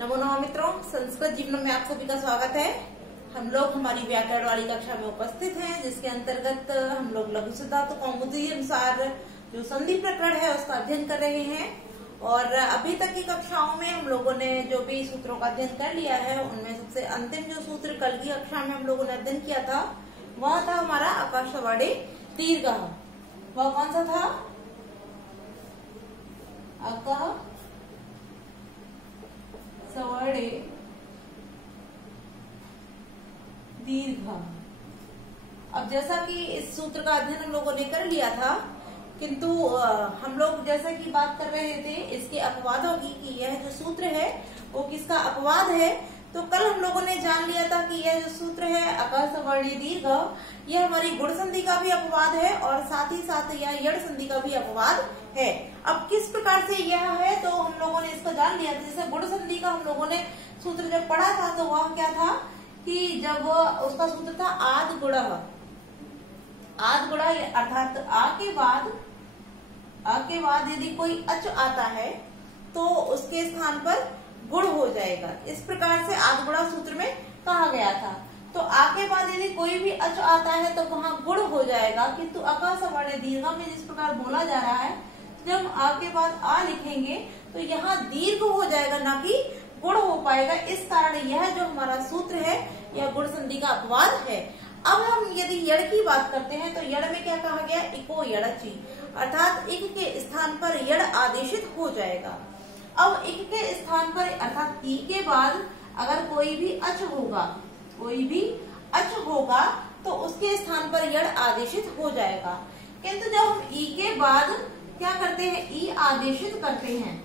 नमो नमः मित्रों, संस्कृत जीवन में आप सभी का स्वागत है। हम लोग हमारी व्याकरण वाली कक्षा में उपस्थित हैं, जिसके अंतर्गत हम लोग लघु सिद्धांत कौमुदी अनुसार जो संधि प्रकरण है उसका अध्ययन कर रहे हैं। और अभी तक की कक्षाओं में हम लोगों ने जो भी सूत्रों का अध्ययन कर लिया है, उनमें सबसे अंतिम जो सूत्र कल की कक्षा में हम लोगों ने अध्ययन किया था वह था हमारा आकाशवाणी दीर्घ। वह कौन सा था? सवर्णे दीर्घ। अब जैसा कि इस सूत्र का अध्ययन हम लोगों ने कर लिया था, किंतु हम लोग जैसा कि बात कर रहे थे इसके अपवादों की कि यह जो सूत्र है वो किसका अपवाद है। तो कल हम लोगों ने जान लिया था कि यह जो सूत्र है अकसवर्णी दीर्घ, यह हमारी गुण संधि का भी अपवाद है और साथ ही साथ यह यड़ संधि का भी अपवाद है। अब किस प्रकार से यह है तो हम लोगों ने इसको जान लिया था। जैसे गुण संधि का हम लोगों ने सूत्र जब पढ़ा था तो वह क्या था कि जब उसका सूत्र था आद गुण। आद गुण अर्थात आ के बाद यदि कोई अच आता है तो उसके स्थान पर गुण हो जाएगा। इस प्रकार से आद गुणा सूत्र में कहा गया था। तो आ के बाद यदि कोई भी अच आता है तो वहां गुण हो जाएगा, किंतु अकसवर्णी दीर्घ में जिस प्रकार बोला जा रहा है, जब आ के बाद आ लिखेंगे तो यहाँ दीर्घ हो जाएगा, ना कि गुण हो पाएगा। इस कारण यह जो हमारा सूत्र है यह गुण संधि का अपवाद है। अब हम यदि यड़ की बात करते हैं तो यड़ में क्या कहा गया? इको यड़ची, अर्थात इक के स्थान पर यड़ आदेशित हो जाएगा। अब इक के स्थान पर अर्थात ई के बाद अगर कोई भी अच होगा तो उसके स्थान पर यड़ आदेशित हो जाएगा। किंतु जब हम ई के बाद क्या करते हैं? ई आदेशित करते हैं,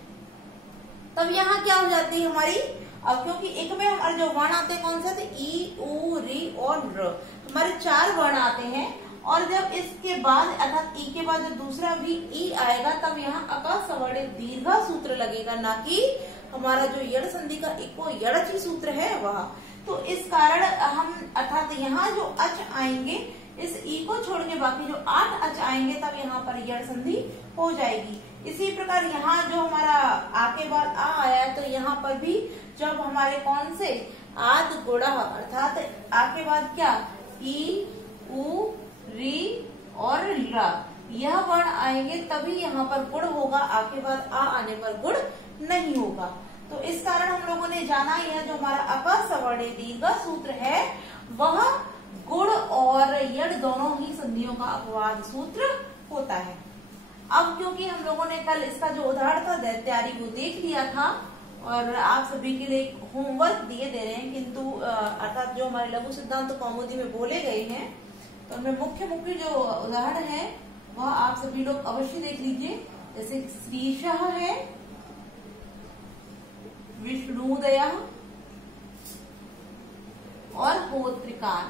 तब यहाँ क्या हो जाती है हमारी? अब क्योंकि एक में हमारे जो वर्ण आते हैं कौन से थे? ई, उ, री और र, हमारे 4 वर्ण आते हैं। और जब इसके बाद अर्थात ई के बाद जब दूसरा भी ई आएगा तब यहाँ अकसवर्णी दीर्घ सूत्र लगेगा, ना कि हमारा जो यड़ संधि का इको यड़ची सूत्र है वह। तो इस कारण हम अर्थात यहाँ जो अच आएंगे, इस ई को छोड़ के बाकी जो 8 अच आएंगे तब यहाँ पर यड़ संधि हो जाएगी। इसी प्रकार यहाँ जो हमारा आ के बाद आ आया है तो यहाँ पर भी जब हमारे कौन से आद गुणा अर्थात आ के बाद क्या ई, उ, री और रा यह वर्ण आएंगे तभी यहाँ पर गुण होगा। आ के बाद आ आने पर गुण नहीं होगा। तो इस कारण हम लोगों ने जाना यह जो हमारा अकसवर्णी दीर्घ सूत्र है वह गुण और यड़ दोनों ही संधियों का अपवाद सूत्र होता है। अब क्योंकि हम लोगों ने कल इसका जो उदाहरण था दैत्यारी वो देख लिया था और आप सभी के लिए होमवर्क दिए दे रहे हैं, किंतु अर्थात जो हमारे लघु सिद्धांत कौमुदी में बोले गए हैं तो उनमें मुख्य मुख्य जो उदाहरण है वह आप सभी लोग अवश्य देख लीजिए। जैसे श्रीशः है, विष्णुदयः और होत्रिकार।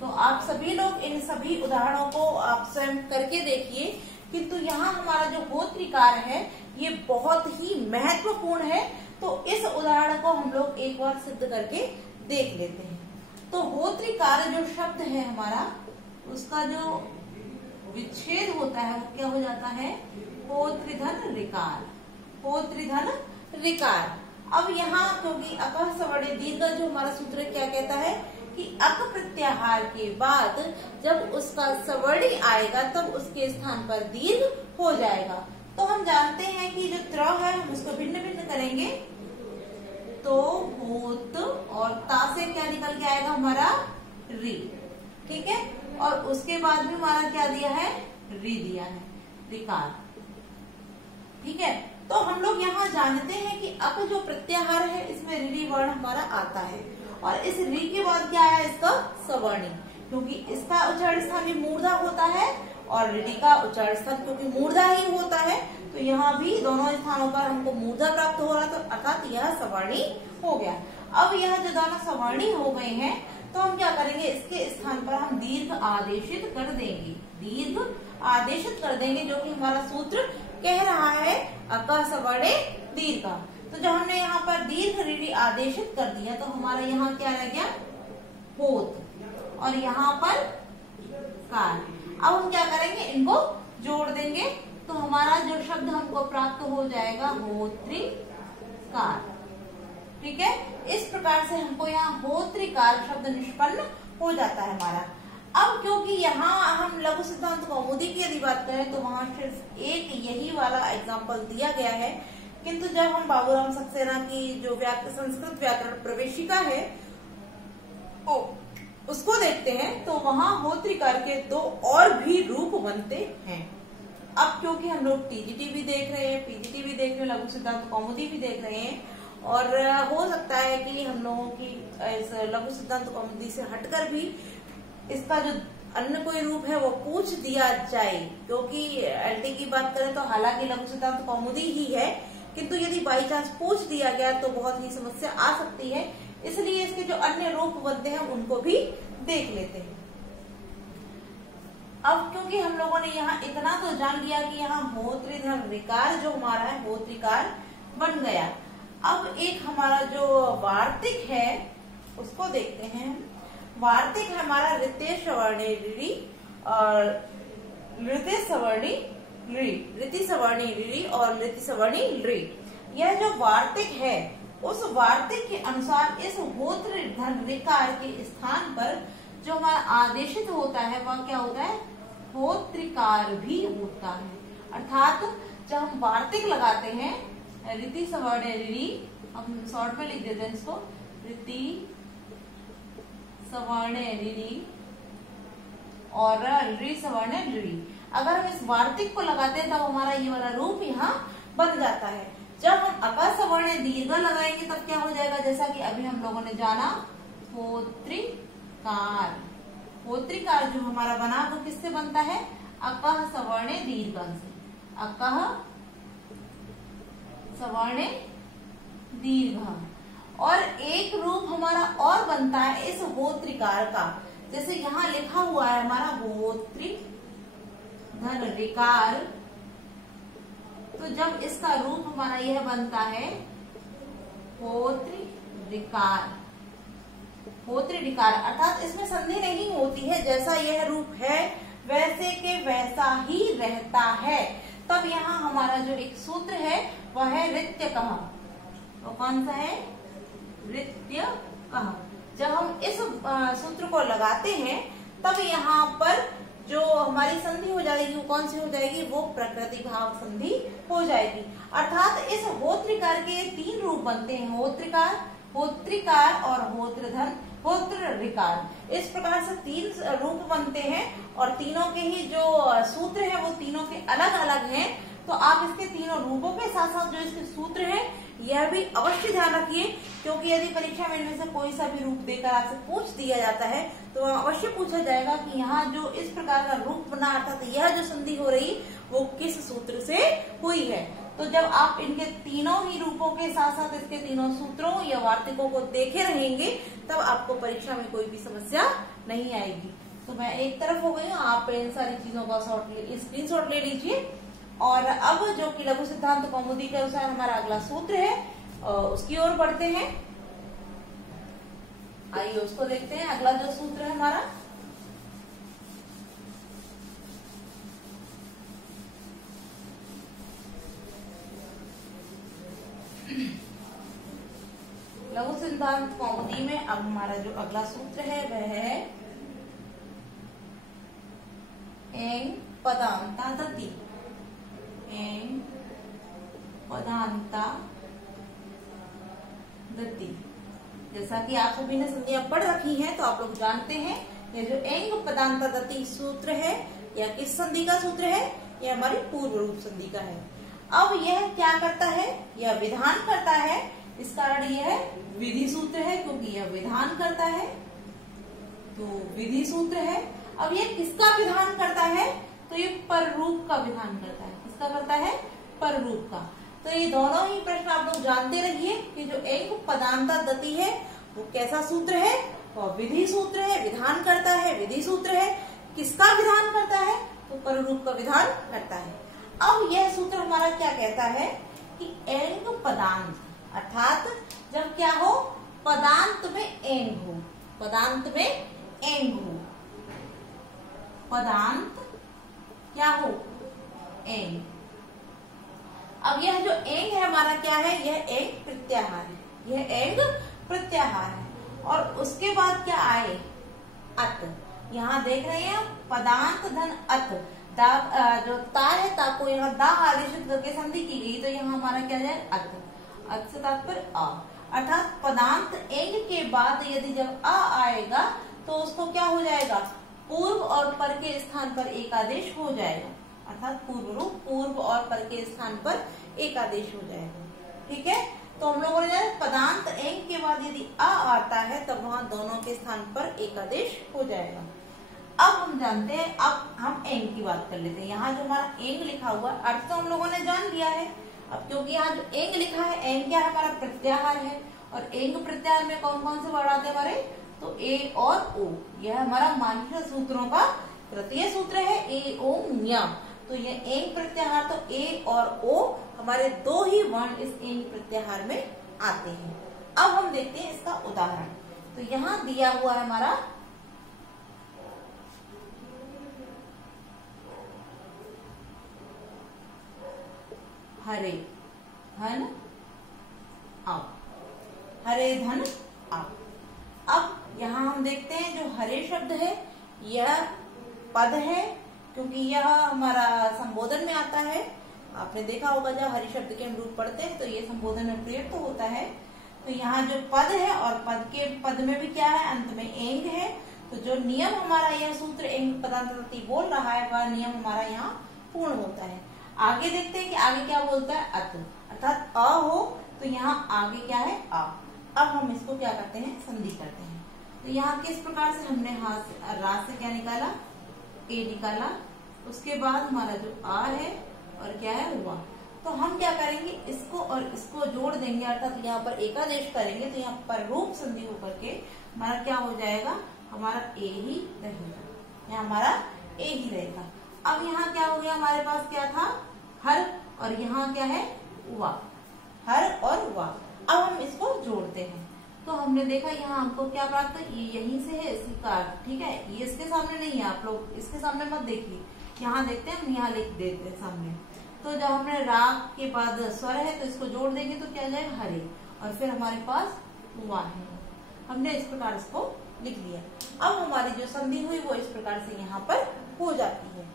तो आप सभी लोग इन सभी उदाहरणों को आप स्वयं करके देखिए। किंतु यहाँ हमारा जो होत्रिकार है ये बहुत ही महत्वपूर्ण है, तो इस उदाहरण को हम लोग एक बार सिद्ध करके देख लेते हैं। तो होत्रिकार जो शब्द है हमारा, उसका जो विच्छेद होता है वो क्या हो जाता है? होत्रिधन ऋकार। होत्रिधन ऋकार। अब यहाँ क्योंकि अकसवर्णी दीर्घ जो हमारा सूत्र क्या कहता है कि अक प्रत्याहार के बाद जब उसका सवर्णी आएगा तब उसके स्थान पर दीर्घ हो जाएगा। तो हम जानते हैं कि जो त्र है हम उसको भिन्न भिन्न करेंगे तो होत और ता से क्या निकल के आएगा हमारा? री। ठीक है, और उसके बाद भी हमारा क्या दिया है? री दिया है, ऋकार। ठीक है, तो हम लोग यहाँ जानते हैं कि अक जो प्रत्याहार है इसमें ऋ वर्ण हमारा आता है और इस ऋ के बाद क्या आया? इसका सवर्णी, क्योंकि इसका उच्चारण स्थान भी मूर्धा होता है और ऋ का उच्चारण स्थान क्योंकि मूर्धा ही होता है, तो यहाँ भी दोनों स्थानों पर हमको मूर्धा प्राप्त हो रहा, तो अर्थात यह सवर्णी हो गया। अब यह जो दोनों सवर्णी हो गए हैं तो हम क्या करेंगे? इसके स्थान पर हम दीर्घ आदेशित कर देंगे। दीर्घ आदेशित कर देंगे जो कि हमारा सूत्र कह रहा है अकसवर्णी दीर्घ। तो जब हमने यहाँ पर दीर्घ ऋ आदेशित कर दिया तो हमारा यहाँ क्या रह गया? होत और यहाँ पर कार। अब हम क्या करेंगे? इनको जोड़ देंगे तो हमारा जो शब्द हमको प्राप्त हो जाएगा होत्रिकार। ठीक है, इस प्रकार से हमको यहाँ होत्रिकार शब्द निष्पन्न हो जाता है हमारा। अब क्योंकि यहाँ हम लघु सिद्धांत कौमुदी की यदि बात करें तो वहां सिर्फ एक यही वाला एग्जाम्पल दिया गया है, किंतु जब हम बाबूराम सक्सेना की जो संस्कृत व्याकरण प्रवेशिका है उसको देखते हैं तो वहां होत्रिकार के दो और भी रूप बनते हैं। अब क्योंकि हम लोग टीजीटी भी देख रहे हैं, पीजीटी भी देख रहे हैं, लघु सिद्धांत कौमुदी भी देख रहे हैं, और हो सकता है कि हम लोगों की इस लघु सिद्धांत कौमुदी से हटकर भी इसका जो अन्य कोई रूप है वो पूछ दिया जाए। क्योंकि एलटी की बात करें तो हालांकि लघु सिद्धांत कौमुदी ही है, किंतु यदि बाई चांस पूछ दिया गया तो बहुत ही समस्या आ सकती है, इसलिए इसके जो अन्य रूप बनते हैं उनको भी देख लेते हैं। अब क्योंकि हम लोगों ने यहाँ इतना तो जान लिया कि यहाँ होत्रिधन ऋकार जो हमारा है होत्रिकार बन गया। अब एक हमारा जो वार्तिक है उसको देखते हैं। वार्तिक हमारा ऋत्य सवर्णी ऋ और ऋत्य सवर्णी ऋति सवर्णी ऋ और ऋति सवर्णी ऋ। यह जो वार्तिक है उस वार्तिक के अनुसार इस होत्रिधन ऋकार के स्थान पर जो हमारा आदेशित होता है वह क्या होता है, होत्रिकार भी होता है। अर्थात जब हम वार्तिक लगाते हैं ऋति सवर्ण ऋ, हम शॉर्ट में लिख देते हैं इसको ऋति सवर्ण ऋ और ऋ सवर्ण ऋ। अगर हम इस वार्तिक को लगाते हैं तब हमारा ये वाला रूप यहाँ बन जाता है। जब हम अका सवर्ण दीर्घ लगाएंगे तब क्या हो जाएगा, जैसा कि अभी हम लोगों ने जाना होत्रिकार। होत्रिकार जो हमारा बना वो किससे बनता है, अकह सवर्ण दीर्घ से। अकह सवर्ण दीर्घ। और एक रूप हमारा और बनता है इस होत्रिकार का, जैसे यहाँ लिखा हुआ है हमारा होत्रिधन ऋकार, तो जब इसका रूप हमारा यह बनता है होत्रिकार। होत्रिकार अर्थात इसमें संधि नहीं होती है, जैसा यह रूप है वैसे के वैसा ही रहता है। तब यहाँ हमारा जो एक सूत्र है वह है ऋत्य कह। तो कौन सा है, ऋत्य कह। जब हम इस सूत्र को लगाते हैं तब यहाँ पर जो हमारी संधि हो जाएगी वो कौन सी हो जाएगी, वो प्रकृति भाव संधि हो जाएगी। अर्थात इस होत्रिकार के तीन रूप बनते हैं, होत्रिकार, होत्रिकार और होत्रिधन होत्रिकार। इस प्रकार से तीन रूप बनते हैं और तीनों के ही जो सूत्र है वो तीनों के अलग अलग हैं। तो आप इसके तीनों रूपों के साथ साथ जो इसके सूत्र है यह भी अवश्य ध्यान रखिए, क्योंकि यदि परीक्षा में इनमें से कोई सा भी रूप देकर आपसे पूछ दिया जाता है तो अवश्य पूछा जाएगा कि यहाँ जो इस प्रकार का रूप बना अर्थात यह जो संधि हो रही वो किस सूत्र से हुई है। तो जब आप इनके तीनों ही रूपों के साथ साथ इसके तीनों सूत्रों या वार्तिकों को देखे रहेंगे तब आपको परीक्षा में कोई भी समस्या नहीं आएगी। तो मैं एक तरफ हो गई हूँ, आप इन सारी चीजों का स्क्रीनशॉट ले लीजिए। और अब जो कि लघु सिद्धांत कौमुदी के अनुसार हमारा अगला सूत्र है उसकी ओर बढ़ते हैं। आइए उसको देखते हैं। अगला जो सूत्र है हमारा लघु सिद्धांत कौमुदी में अब हमारा जो अगला सूत्र है वह है एंग पदांता दति। एंग पदांता दति। जैसा कि आप सभी ने संधियां पढ़ रखी हैं तो आप लोग जानते हैं ये जो एंग पदांता दति सूत्र है यह किस संधि का सूत्र है, यह हमारी पूर्व रूप संधि का है। अब यह क्या करता है, यह विधान करता है। इस कारण यह विधि सूत्र है, क्योंकि यह विधान करता है तो विधि सूत्र है। अब यह किसका विधान करता है, तो ये पर रूप का विधान करता है। किसका करता है, पर रूप का। तो ये दोनों ही प्रश्न आप लोग जानते रहिए कि जो एंग पदांता दति है वो कैसा सूत्र है, वह विधि सूत्र है, विधान करता है, विधि सूत्र है। किसका विधान करता है, तो पर रूप का विधान करता है। अब यह सूत्र हमारा क्या कहता है कि एंग पदांत अर्थात जब क्या हो, पदांत में एंग हो, पदांत में एंग हो, पदांत क्या हो, एंग। जो एंग है हमारा क्या है, यह एंग प्रत्याहार है, यह एंग प्रत्याहार है। और उसके बाद क्या आए, अत। यहाँ देख रहे हैं पदांत धन अत, जो ता है, ता को यहाँ दा आदेशित करके संधि की गई, तो यहाँ हमारा क्या जाए, अत। अत से तात्पर्य अ, अर्थात पदांत एंग के बाद यदि जब अ आएगा तो उसको क्या हो जाएगा, पूर्व और पर के स्थान पर एक आदेश हो जाएगा, अर्थात पूर्व रूप पूर्व और पर के स्थान पर एक आदेश हो जाएगा। ठीक है, तो हम लोगों ने पदांत एंग के बाद यदि अ आता है तब वहां दोनों के स्थान पर एक आदेश हो जाएगा। अब हम जानते हैं, अब हम एंग की बात कर लेते हैं। यहाँ जो हमारा एंग लिखा हुआ है, अर्थ तो हम लोगों ने जान लिया है। अब क्योंकि यहाँ जो एंग लिखा है, एंग क्या है, हमारा प्रत्याहार है, और एंग प्रत्याहार में कौन कौन से वर्ड आते हैं हमारे, तो ए और ओ। यह हमारा मानसिक सूत्रों का तृतीय सूत्र है, ए ओ न्यम। तो ये एंग प्रत्याहार, तो ए और ओ हमारे दो ही वर्ण इस एंग प्रत्याहार में आते हैं। अब हम देखते हैं इसका उदाहरण। तो यहाँ दिया हुआ है हमारा हरे धन आओ, हरे धन आओ। अब यहाँ हम देखते हैं जो हरे शब्द है यह पद है, क्योंकि यह हमारा संबोधन में आता है। आपने देखा होगा जब हरि शब्द के हम रूप पढ़ते हैं तो ये संबोधन में प्रयुक्त होता है। तो यहाँ जो पद है, और पद में भी क्या है, अंत में एंग है। तो जो नियम हमारा यह सूत्र एंग पदांत बोल रहा है, वह नियम हमारा यहाँ पूर्ण होता है। आगे देखते हैं कि आगे क्या बोलता है, अत, अर्थात अ हो, तो यहाँ आगे क्या है, आ। अब हम इसको क्या करते हैं, संधि करते हैं। तो यहाँ किस प्रकार से हमने रात से क्या निकाला, ए निकाला, उसके बाद हमारा जो आर है और क्या है, हुआ। तो हम क्या करेंगे, इसको और इसको जोड़ देंगे, अर्थात यहाँ पर एकादेश करेंगे, तो यहाँ पर रूप संधि होकर के हमारा क्या हो जाएगा, हमारा ए ही रहेगा, यहाँ हमारा ए ही रहेगा। अब यहाँ क्या हो गया, हमारे पास क्या था, हर, और यहाँ क्या है, वा, हर और वा। अब हम इसको जोड़ते हैं, तो हमने देखा यहाँ हमको क्या प्राप्त है, ये यहीं से है, इसी का, ठीक है, ये इसके सामने नहीं है, आप लोग इसके सामने मत देखिए, यहाँ देखते हैं, हम यहाँ लिख देते हैं सामने। तो जब हमने राग के बाद स्वर है तो इसको जोड़ देंगे तो क्या जाएगा, हरे, और फिर हमारे पास वा है। हमने इस प्रकार इसको लिख लिया। अब हमारी जो संधि हुई वो इस प्रकार से यहाँ पर हो जाती है।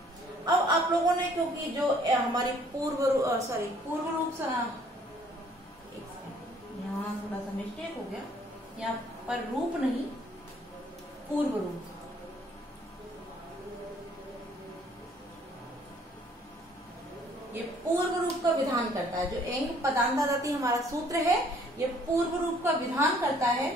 अब आप लोगों ने, क्योंकि जो हमारी पूर्व रूप से, यहाँ थोड़ा सा मिस्टेक हो गया, यहाँ पर रूप नहीं, पूर्व रूप, ये पूर्व रूप का विधान करता है। जो एंग पदांतादति हमारा सूत्र है, ये पूर्व रूप का विधान करता है।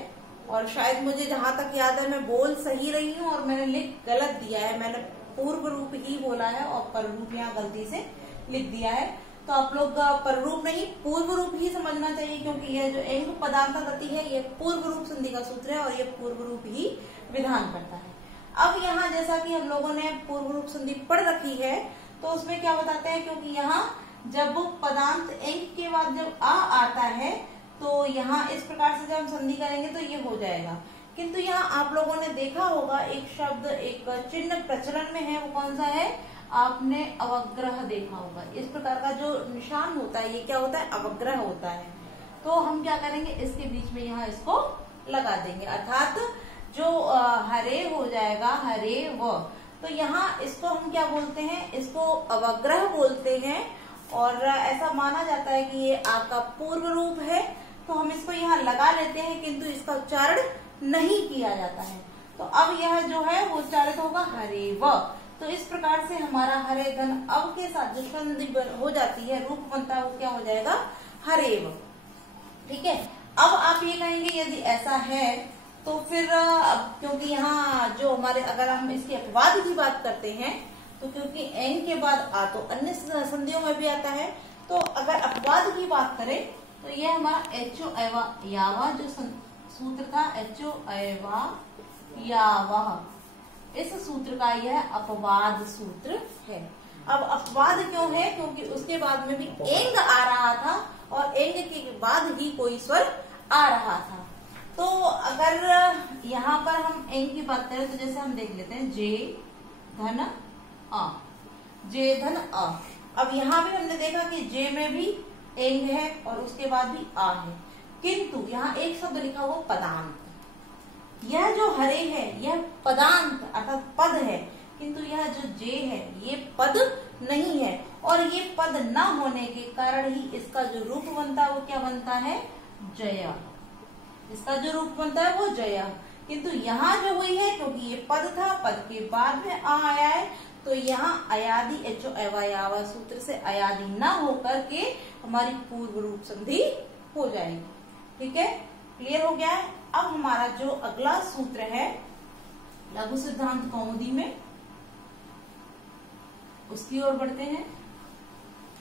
और शायद मुझे जहां तक याद है मैं बोल सही रही हूँ और मैंने लिख गलत दिया है, मैंने पूर्व रूप ही बोला है और पर रूप यहाँ गलती से लिख दिया है। तो आप लोग पर रूप नहीं, पूर्व रूप ही समझना चाहिए, क्योंकि यह जो एंग पदांतादति है ये पूर्व रूप संधि का सूत्र है और ये पूर्व रूप ही विधान करता है। अब यहाँ जैसा कि हम लोगों ने पूर्व रूप संधि पढ़ रखी है, तो उसमें क्या बताते हैं, क्योंकि यहाँ जब पदांत एंग के बाद जब आ आता है तो यहाँ इस प्रकार से जब हम संधि करेंगे तो ये हो जाएगा। किंतु यहाँ आप लोगों ने देखा होगा एक शब्द, एक चिन्ह प्रचलन में है, वो कौन सा है, आपने अवग्रह देखा होगा। इस प्रकार का जो निशान होता है ये क्या होता है, अवग्रह होता है। तो हम क्या करेंगे, इसके बीच में यहाँ इसको लगा देंगे, अर्थात जो हरे हो जाएगा, हरे व। तो यहाँ इसको हम क्या बोलते हैं, इसको अवग्रह बोलते हैं। और ऐसा माना जाता है कि ये आपका पूर्व रूप है, तो हम इसको यहाँ लगा लेते हैं, किंतु इसका उच्चारण नहीं किया जाता है। तो अब यह जो है वो उच्चारित होगा हरे व। तो इस प्रकार से हमारा हरे धन अब के साथ जो संधि हो जाती है, रूप बनता है, वो क्या हो जाएगा, हरेव। ठीक है, अब आप ये कहेंगे यदि ऐसा है तो फिर क्योंकि यहाँ जो हमारे, अगर हम इसके अपवाद की बात करते हैं तो क्योंकि एंग के बाद आ तो अन्य संधियों में भी आता है, तो अगर अपवाद की बात करें तो यह हमारा एचो एवा यावा जो सूत्र था, एचो एवा यावा, इस सूत्र का यह अपवाद सूत्र है। अब अपवाद क्यों है, क्योंकि उसके बाद में भी एंग आ रहा था और एंग के बाद ही कोई स्वर आ रहा था। तो अगर यहाँ पर हम एंग की बात करें तो जैसे हम देख लेते हैं जे धन अ, जे धन अ। अब यहाँ भी हमने देखा कि जे में भी एंग है और उसके बाद भी आ है, किंतु यहाँ एक शब्द लिखा हुआ पदांत। यह जो हरे है यह पदांत अर्थात पद है, किंतु यह जो जे है ये पद नहीं है, और ये पद न होने के कारण ही इसका जो रूप बनता है वो क्या बनता है, जया। इसका जो रूप बनता है वो जया, किंतु यहाँ जो हुई है क्योंकि ये पद था, पद के बाद में आ आया है, तो यहाँ अयादि एचो अवयवा सूत्र से अयादि न होकर के हमारी पूर्व रूप संधि हो जाएगी। ठीक है, क्लियर हो गया है। अब हमारा जो अगला सूत्र है लघु सिद्धांत कौमुदी में, उसकी ओर बढ़ते हैं।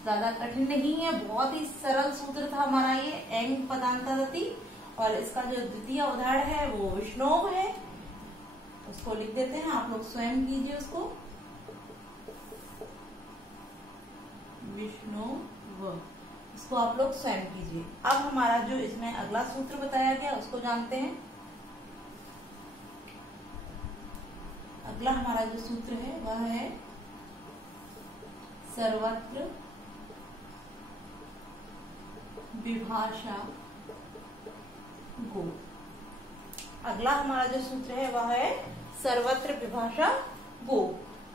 ज्यादा कठिन नहीं है, बहुत ही सरल सूत्र था हमारा ये, एंग पदांतादति, और इसका जो द्वितीय उदाहरण है वो विष्णोव है। उसको लिख देते हैं, आप लोग स्वयं कीजिए उसको, विष्णोव, इसको आप लोग स्वयं कीजिए। अब हमारा जो इसमें अगला सूत्र बताया गया उसको जानते हैं। अगला हमारा जो सूत्र है वह है सर्वत्र विभाषा गो। अगला हमारा जो सूत्र है वह है सर्वत्र विभाषा गो।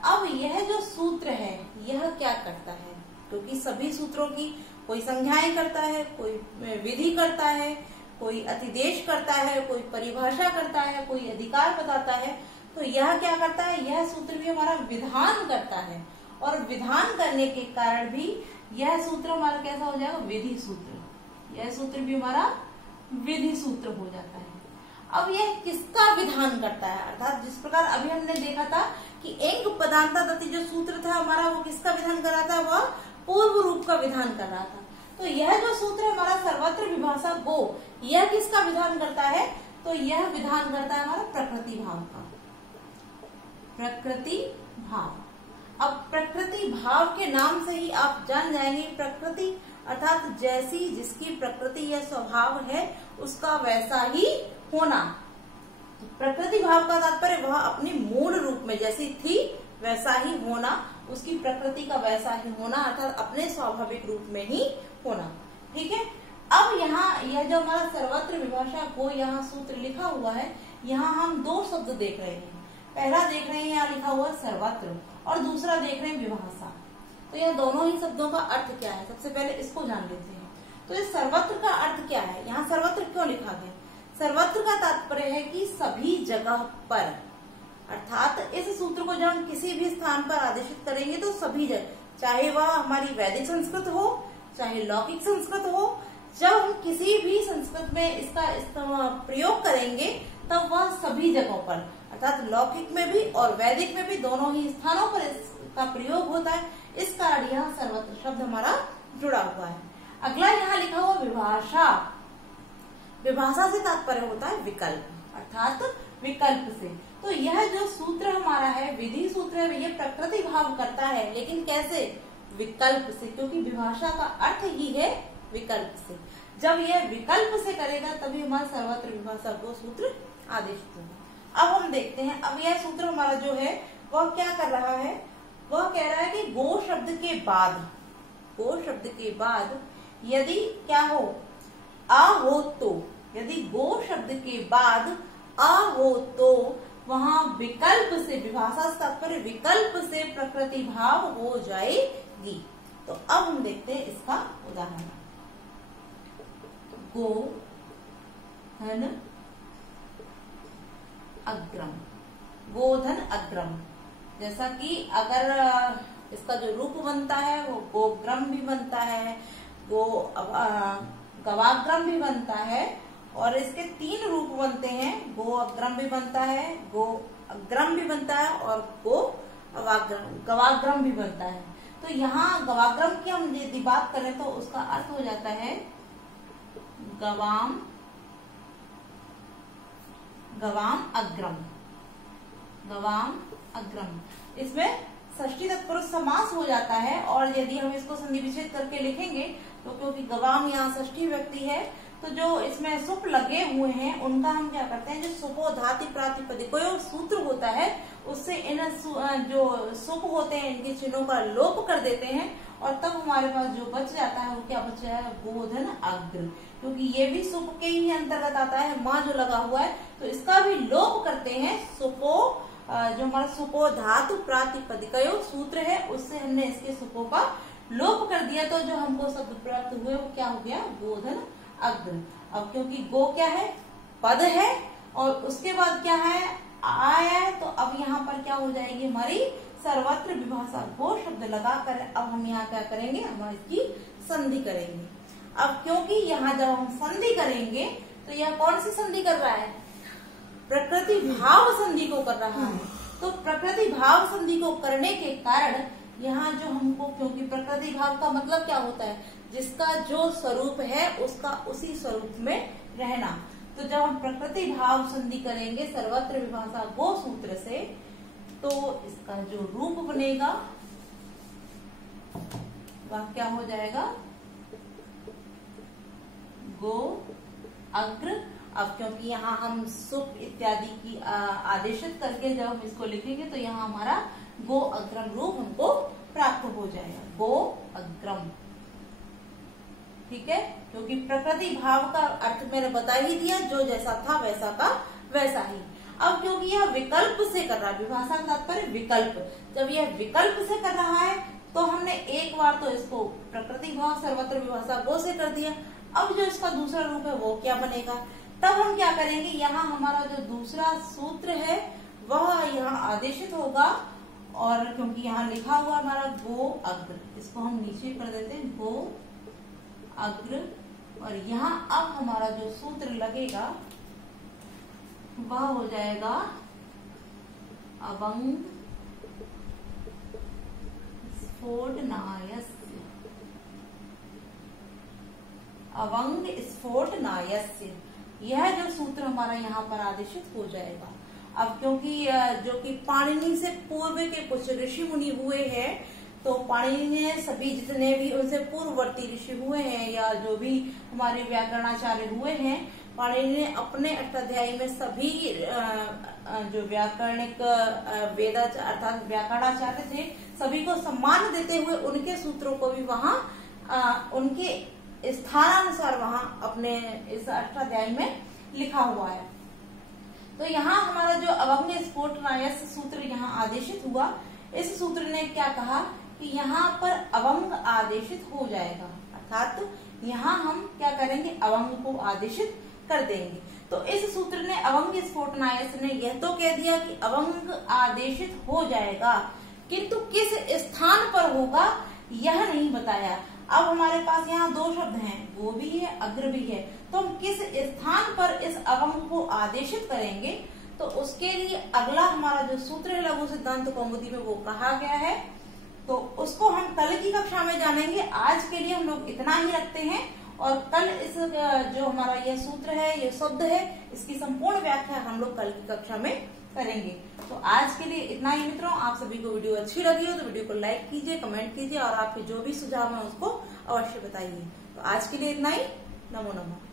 अब यह जो सूत्र है यह क्या करता है, क्योंकि सभी सूत्रों की कोई संज्ञाएं करता है, कोई विधि करता है, कोई अतिदेश करता है, कोई परिभाषा करता है, कोई अधिकार बताता है, तो यह क्या करता है, यह सूत्र भी हमारा विधान करता है, और विधान करने के कारण भी यह सूत्र हमारा कैसा हो जाएगा, विधि सूत्र। यह सूत्र भी हमारा विधि सूत्र हो जाता है। अब यह किसका विधान करता है, अर्थात जिस प्रकार अभी हमने देखा था कि एंग पदांतादति जो सूत्र था हमारा वो किसका विधान कर रहा था, वह पूर्व रूप का विधान कर रहा था। तो यह जो सूत्र हमारा सर्वत्र विभाषा गो, यह किसका विधान करता है, तो यह विधान करता है हमारा प्रकृति भाव का। प्रकृति भाव, अब प्रकृति भाव के नाम से ही आप जान जाएंगे, प्रकृति अर्थात जैसी जिसकी प्रकृति या स्वभाव है उसका वैसा ही होना। तो प्रकृति भाव का तात्पर्य वह अपनी मूल रूप में जैसी थी वैसा ही होना, उसकी प्रकृति का वैसा ही होना, अर्थात अपने स्वाभाविक रूप में ही होना। ठीक है, अब यहाँ यह जो हमारा सर्वत्र विभाषा को यहाँ सूत्र लिखा हुआ है, यहाँ हम दो शब्द देख रहे हैं। पहला देख रहे हैं यहाँ लिखा हुआ सर्वत्र, और दूसरा देख रहे हैं विभाषा। तो यह दोनों ही शब्दों का अर्थ क्या है, सबसे पहले इसको जान लेते हैं। तो इस सर्वत्र का अर्थ क्या है, यहाँ सर्वत्र क्यों लिखा गया, सर्वत्र का तात्पर्य है कि सभी जगह पर, अर्थात इस सूत्र को जब हम किसी भी स्थान पर आदेशित करेंगे तो सभी जगह, चाहे वह हमारी वैदिक संस्कृत हो चाहे लौकिक संस्कृत हो, जब हम किसी भी संस्कृत में इसका प्रयोग करेंगे तब वह सभी जगहों पर, अर्थात लौकिक में भी और वैदिक में भी दोनों ही स्थानों पर इसका प्रयोग होता है। इस कारण यहाँ सर्वत्र शब्द हमारा जुड़ा हुआ है। अगला यहाँ लिखा हुआ विभाषा, विभाषा से तात्पर्य होता है विकल्प, अर्थात विकल्प से। तो यह जो सूत्र हमारा है विधि सूत्र है, यह प्रकृति भाव करता है, लेकिन कैसे, विकल्प से, क्योंकि विभाषा का अर्थ ही है विकल्प से। जब यह विकल्प से करेगा तभी हमारा सर्वत्र विभाषा को सूत्र आदेशित होगा। अब हम देखते हैं, अब यह सूत्र हमारा जो है वह क्या कर रहा है, वह कह रहा है कि गो शब्द के बाद, गो शब्द के बाद यदि क्या हो, आ हो तो, यदि गो शब्द के बाद आ हो तो वहां विकल्प से, विभाषा से तात्पर्य विकल्प से प्रकृति भाव हो जाएगी। तो अब हम देखते हैं इसका उदाहरण। गो धन अग्रम, गोधन अग्रम, जैसा कि अगर इसका जो रूप बनता है वो गोग्रम भी बनता है, गवाग्रम भी बनता है, और इसके तीन रूप बनते हैं, गो अग्रम भी बनता है, गो अग्रम भी बनता है, और गो गवाग्रम भी बनता है। तो यहाँ गवाग्रम की हम यदि बात करें तो उसका अर्थ हो जाता है गवाम, गवाम अग्रम, गवाम अग्रम। इसमें षष्ठी तत्पुरुष समास हो जाता है, और यदि हम इसको संधि विच्छेद करके लिखेंगे तो क्योंकि गवाम यहाँ षष्ठी व्यक्ति है, तो जो इसमें सुप लगे हुए हैं उनका हम क्या करते हैं, जो सुपोधाति प्रातिपदिक कोई सूत्र होता है उससे इन जो सुप होते हैं इनके चिन्हों का लोप कर देते हैं, और तब हमारे पास जो बच जाता है वो क्या बच जाएगा, गोधन अग्र, क्योंकि ये भी सुप के ही अंतर्गत आता है, माँ जो लगा हुआ है, तो इसका भी लोप करते हैं। सुपो जो हमारा सुपो धातु प्रातिपदिकयो सूत्र है, उससे हमने इसके सुपो का लोप कर दिया, तो जो हमको शब्द प्राप्त हुए वो क्या हो गया, गोधन अग्र। अब क्योंकि गो क्या है, पद है, और उसके बाद क्या है, आया है, तो अब यहाँ पर क्या हो जाएगी हमारी सर्वत्र विभाषा, गो शब्द लगाकर अब हम यहाँ क्या करेंगे, हम इसकी संधि करेंगे। अब क्योंकि यहाँ जब हम संधि करेंगे तो यह कौन सी संधि कर रहा है, प्रकृति भाव संधि को कर रहा है। तो प्रकृति भाव संधि को करने के कारण यहाँ जो हमको, क्योंकि प्रकृति भाव का मतलब क्या होता है, जिसका जो स्वरूप है उसका उसी स्वरूप में रहना। तो जब हम प्रकृति भाव संधि करेंगे सर्वत्र विभाषा गो सूत्र से, तो इसका जो रूप बनेगा वह क्या हो जाएगा, गो अग्र। अब क्योंकि यहाँ हम सुप इत्यादि की आदेशित करके जब हम इसको लिखेंगे तो यहाँ हमारा गो अग्रम रूप हमको प्राप्त हो जाएगा, गो अग्रम। ठीक है, क्योंकि प्रकृति भाव का अर्थ मैंने बता ही दिया, जो जैसा था वैसा का वैसा ही। अब क्योंकि यह विकल्प से कर रहा है, विभाषा का तात्पर्य विकल्प, जब यह विकल्प से कर रहा है तो हमने एक बार तो इसको प्रकृति भाव सर्वत्र विभाषा गो से कर दिया। अब जो इसका दूसरा रूप है वो क्या बनेगा, तब हम क्या करेंगे, यहाँ हमारा जो दूसरा सूत्र है वह यहाँ आदेशित होगा, और क्योंकि यहाँ लिखा हुआ हमारा गो अग्र, इसको हम नीचे कर देते हैं, गो अग्र, और यहाँ अब हमारा जो सूत्र लगेगा वह हो जाएगा अवंग स्फोटनायस्य, अवंग स्फोटनायस्य, यह जो सूत्र हमारा यहाँ पर आदेशित हो जाएगा। अब क्योंकि जो कि पाणिनि से पूर्व के कुछ ऋषि मुनि हुए हैं, तो पाणिनि ने सभी जितने भी उनसे पूर्ववर्ती ऋषि हुए हैं या जो भी हमारे व्याकरणाचार्य हुए हैं, पाणिनि ने अपने अष्टाध्यायी में सभी जो व्याकरणिक वेदाचार्य अर्थात व्याकरणाचार्य थे, सभी को सम्मान देते हुए उनके सूत्रों को भी वहाँ उनके स्थानानुसार वहाँ अपने इस अष्टाध्यायी में लिखा हुआ है। तो यहाँ हमारा जो अवंग स्फोटनायस्य सूत्र यहाँ आदेशित हुआ, इस सूत्र ने क्या कहा कि यहाँ पर अवंग आदेशित हो जाएगा, अर्थात यहाँ हम क्या करेंगे, अवंग को आदेशित कर देंगे। तो इस सूत्र ने अवंग स्फोटनायस्य ने यह तो कह दिया कि अवंग आदेशित हो जाएगा, किंतु किस स्थान पर होगा यह नहीं बताया। अब हमारे पास यहाँ दो शब्द हैं, गो भी है अग्र भी है, तो हम किस स्थान पर इस अवंग को आदेशित करेंगे, तो उसके लिए अगला हमारा जो सूत्र है लघु सिद्धांत कौमुदी में वो कहा गया है, तो उसको हम कल की कक्षा में जानेंगे। आज के लिए हम लोग इतना ही रखते हैं, और कल इस जो हमारा यह सूत्र है, ये शब्द है, इसकी संपूर्ण व्याख्या हम लोग कल की कक्षा में करेंगे। तो आज के लिए इतना ही मित्रों, आप सभी को वीडियो अच्छी लगी हो तो वीडियो को लाइक कीजिए, कमेंट कीजिए, और आपके जो भी सुझाव है उसको अवश्य बताइए। तो आज के लिए इतना ही, नमो नमः।